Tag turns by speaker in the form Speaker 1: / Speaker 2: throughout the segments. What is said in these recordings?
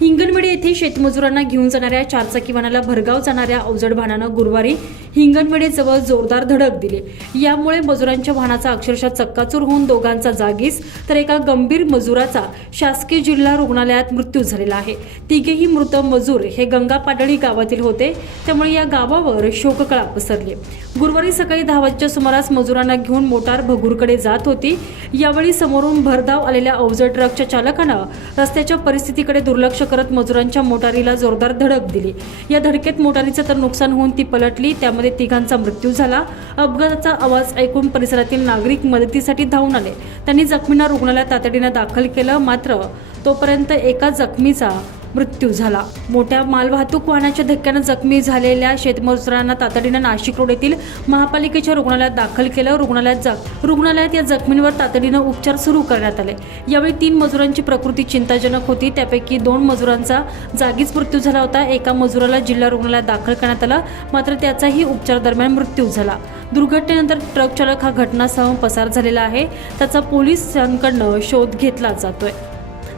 Speaker 1: हिंगणवेडी येथे शेतमजुरांना घेऊन जाणाऱ्या चारचाकी वाहनाला भरगाव जाणाऱ्या अवजड वाहनानं गुरुवारी हिंगणवेडीजवळ जोरदार धडक दिली. यामुळे मजुरांच्या वाहनाचा अक्षरशः चक्काचूर होऊन दोघांचा जागीच तर एका गंभीर मजुराचा शासकीय जिल्हा रुग्णालयात मृत्यू झालेला आहे. तिघेही मृत मजूर हे गंगा पाडळी गावातील होते. त्यामुळे या गावावर शोककळा पसरली. गुरुवारी सकाळी दहा वाजच्या सुमारास मजुरांना घेऊन मोटार भगूरकडे जात होती. यावेळी समोरून भरधाव आलेल्या अवजड ट्रकच्या चालकानं रस्त्याच्या परिस्थितीकडे दुर्लक्ष करत मजुरांच्या मोटारीला जोरदार धडक दिली. या धडकेत मोटारीचं तर नुकसान होऊन ती पलटली त्यामध्ये तिघांचा मृत्यू झाला. अपघाताचा आवाज ऐकून परिसरातील नागरिक मदतीसाठी धावून आले. त्यांनी जखमींना रुग्णालयात तातडीनं दाखल केलं मात्र तोपर्यंत एका जखमीचा मृत्यू झाला. मोठ्या मालवाहतूक वाहनाच्या धक्क्यानं जखमी झालेल्या शेतमजुरांना तातडीनं नाशिक रोड येथील महापालिकेच्या रुग्णालयात दाखल केलं. रुग्णालयात जा रुग्णालयात या जखमींवर तातडीनं उपचार सुरू करण्यात आले. यावेळी तीन मजुरांची प्रकृती चिंताजनक होती. त्यापैकी दोन मजुरांचा जागीच मृत्यू झाला होता. एका मजुराला जिल्हा रुग्णालयात दाखल करण्यात आला. मात्र त्याचाही उपचार दरम्यान मृत्यू झाला. दुर्घटनेनंतर ट्रक चालक हा घटनास्थळाहून पसार झालेला आहे. त्याचा पोलिसांकडनं शोध घेतला जातोय.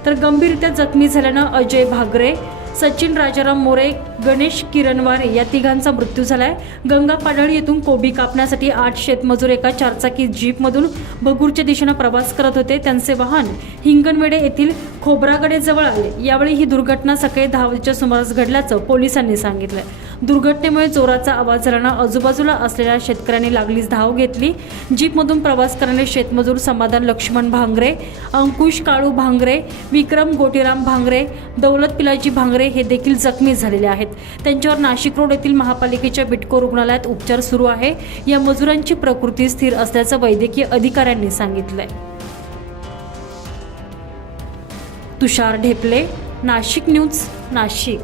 Speaker 1: तर गंभीररित्या जखमी झाल्यानं अजय भागरे सचिन राजाराम मोरे गणेश किरणवारे या तिघांचा मृत्यू झाला आहे गंगा पाडळी येथून कोबी कापण्यासाठी आठ शेतमजूर एका चारचाकी जीपमधून भगूरच्या दिशेनं प्रवास करत होते. त्यांचे वाहन हिंगणवेडे येथील खोब्रागडे जवळ आले यावेळी ही दुर्घटना सकाळी दहा वाजेच्या सुमारास घडल्याचं पोलिसांनी सांगितलंय. दुर्घटनेमुळे जोराचा आवाज झाल्यानं आजूबाजूला असलेल्या शेतकऱ्यांनी लागलीच धाव घेतली. जीपमधून प्रवास करणारे शेतमजूर समाधान लक्ष्मण भांगरे अंकुश काळू भांगरे विक्रम गोटीराम भांगरे दौलत पिलाजी भांगरे हे देखील जखमी झालेले आहेत. त्यांच्यावर नाशिक रोड येथील महापालिकेच्या बिटको रुग्णालयात उपचार सुरू आहे. या मजुरांची प्रकृती स्थिर असल्याचं वैद्यकीय अधिकाऱ्यांनी सांगितलंय. तुषार ढेपले नाशिक न्यूज नाशिक.